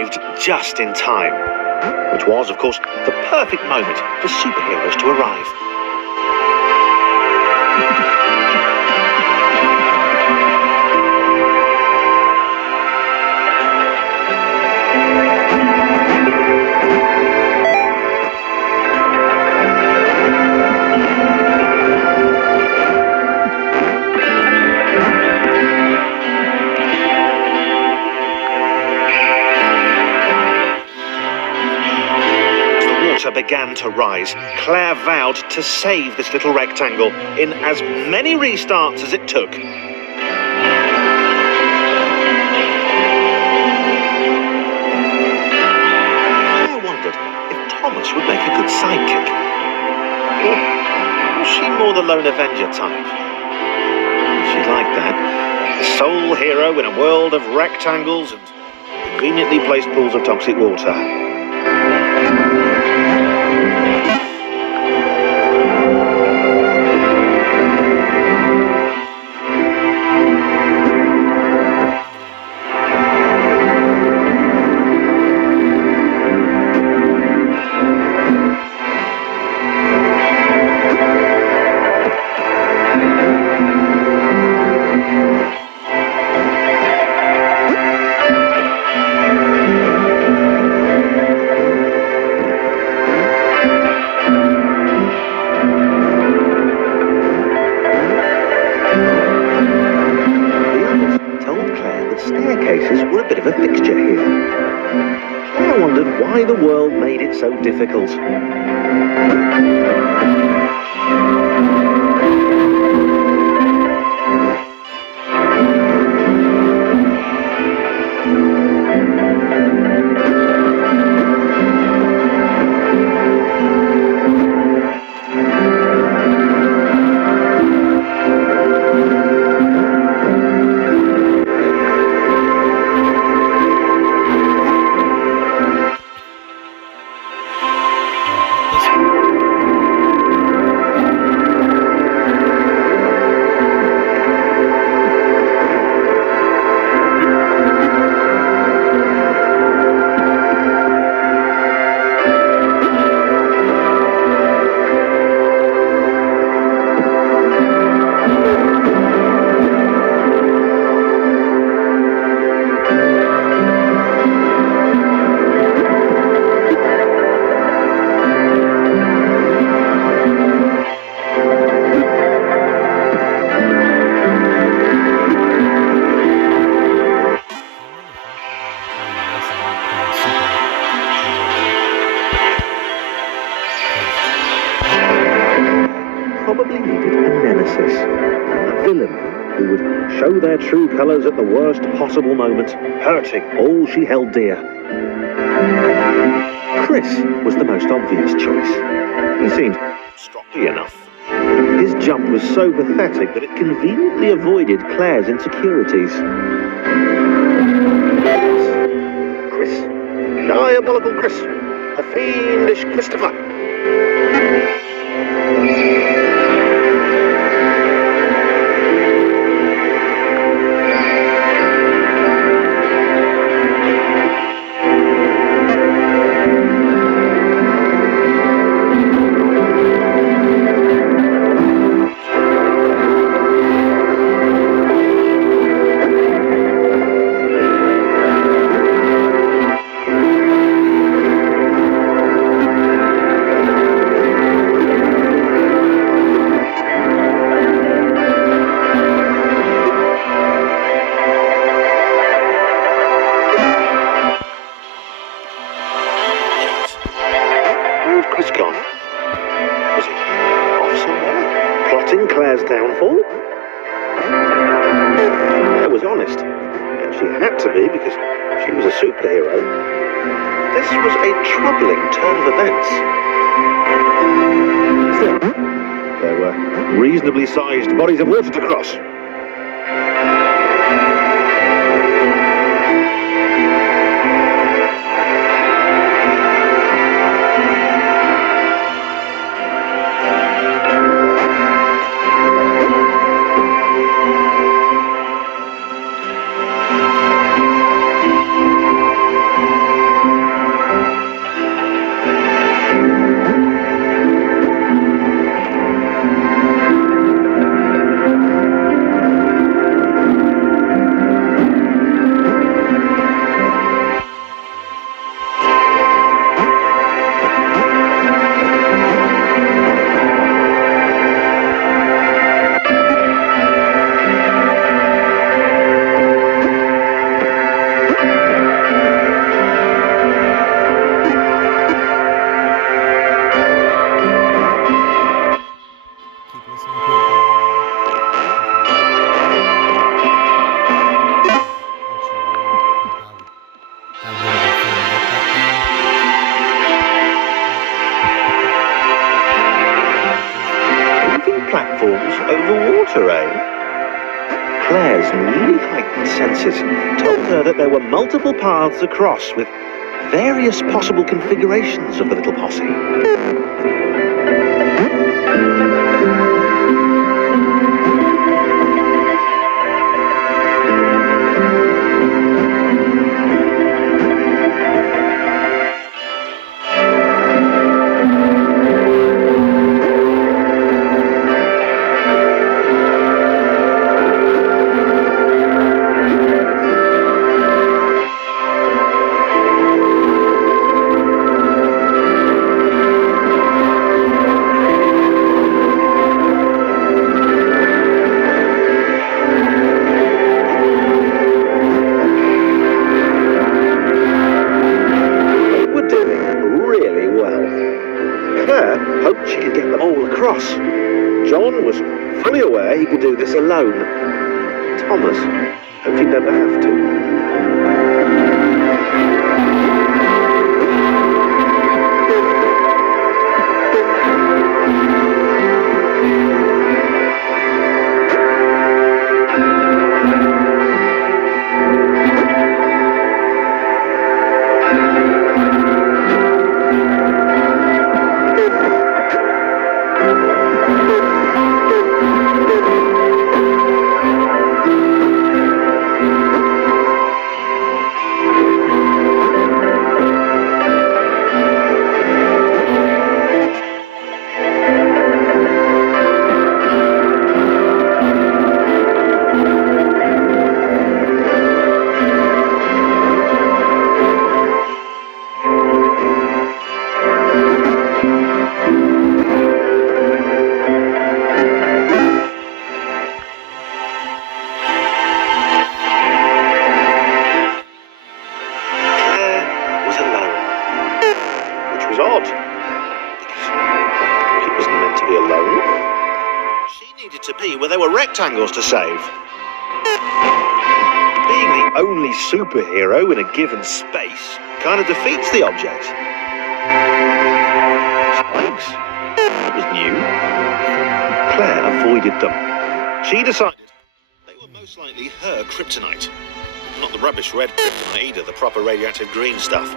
arrived just in time, which was, of course, the perfect moment for superheroes to arrive. Began to rise, Claire vowed to save this little rectangle in as many restarts as it took. Claire wondered if Thomas would make a good sidekick. Or was she more the lone Avenger type? She'd like that. The sole hero in a world of rectangles and conveniently placed pools of toxic water. Staircases were a bit of a fixture here. Claire wondered why the world made it so difficult. Probably needed a nemesis, a villain who would show their true colours at the worst possible moment, hurting all she held dear. Chris was the most obvious choice. He seemed stroppy enough. His jump was so pathetic that it conveniently avoided Claire's insecurities. Chris. Diabolical Chris. A fiendish Christopher. Chris gone? Was he off somewhere, plotting Claire's downfall? Claire was honest, and she had to be because she was a superhero. This was a troubling turn of events. Still, there were reasonably sized bodies of water to cross. some really heightened senses told her that there were multiple paths across with various possible configurations of the little posse. Hoped she could get them all across. John was fully aware he could do this alone. Thomas hoped he'd never have to. Odd, because she wasn't meant to be alone. She needed to be where there were rectangles to save. Being the only superhero in a given space kind of defeats the object. Spikes? That was new. Claire avoided them. She decided they were most likely her kryptonite. Not the rubbish red kryptonite either, the proper radioactive green stuff.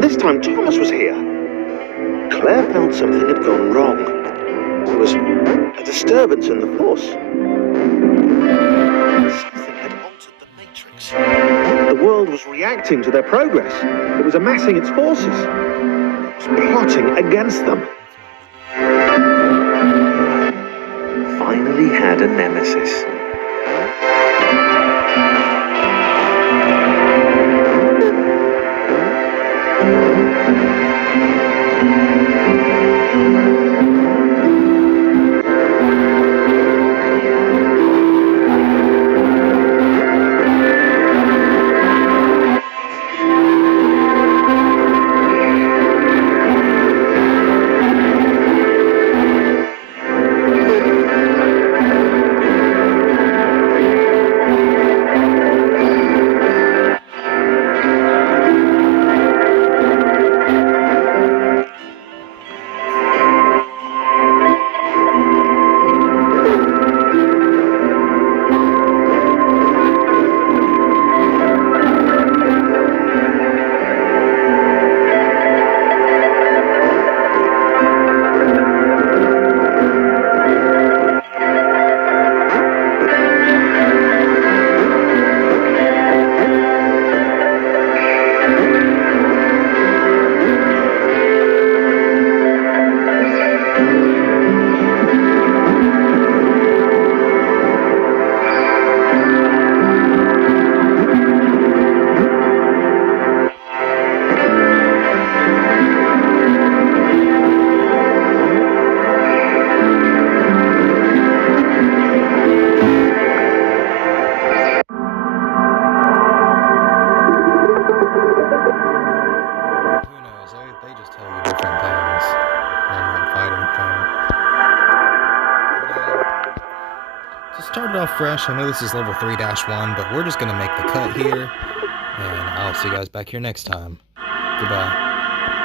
This time Thomas was here. Claire felt something had gone wrong. There was a disturbance in the force. Something had altered the matrix. The world was reacting to their progress. It was amassing its forces. It was plotting against them. Finally had a nemesis. So started off fresh. I know this is level 3-1, but we're just going to make the cut here. And I'll see you guys back here next time. Goodbye.